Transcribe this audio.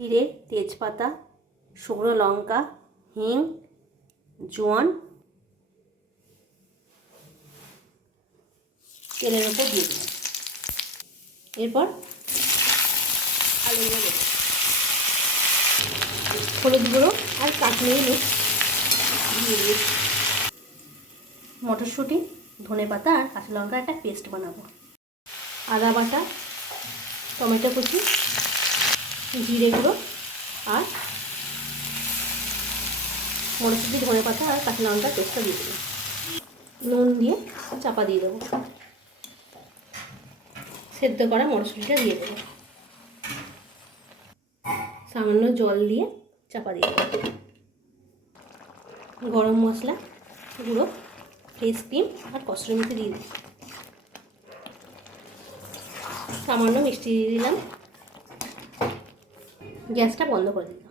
জিরে, তেজপাতা, শুকনো লঙ্কা, হিং, জোয়ান তেলের ওপর দিয়ে দিলাম। এরপর আলুগুলো দেবো, হলুদ গুঁড়ো আর কাশ্মীরি মির্চ দিয়ে দিই। মটরশুঁটি, ধনেপাতা আর কাঁচা লঙ্কার একটা পেস্ট বানাবো। আদা বাটা, টমেটো কুচি, জিরে গুঁড়ো আর মটরশুঁটি, ধনেপাতা আর কাঁচা লঙ্কার পেস্টটা দিয়ে দেবো। নুন দিয়ে চাপা দিয়ে দেবো। সেদ্ধ করা মটরশুঁটিটা দিয়ে দেবো। সামান্য জল দিয়ে চাপা দিয়ে দেবো। গরম মশলা গুঁড়ো, ফ্রেশ ক্রিম আর কসুরি মেথি দিয়ে দিই। সামান্য মিষ্টি দিয়ে দিলাম। গ্যাসটা বন্ধ করে দিলাম।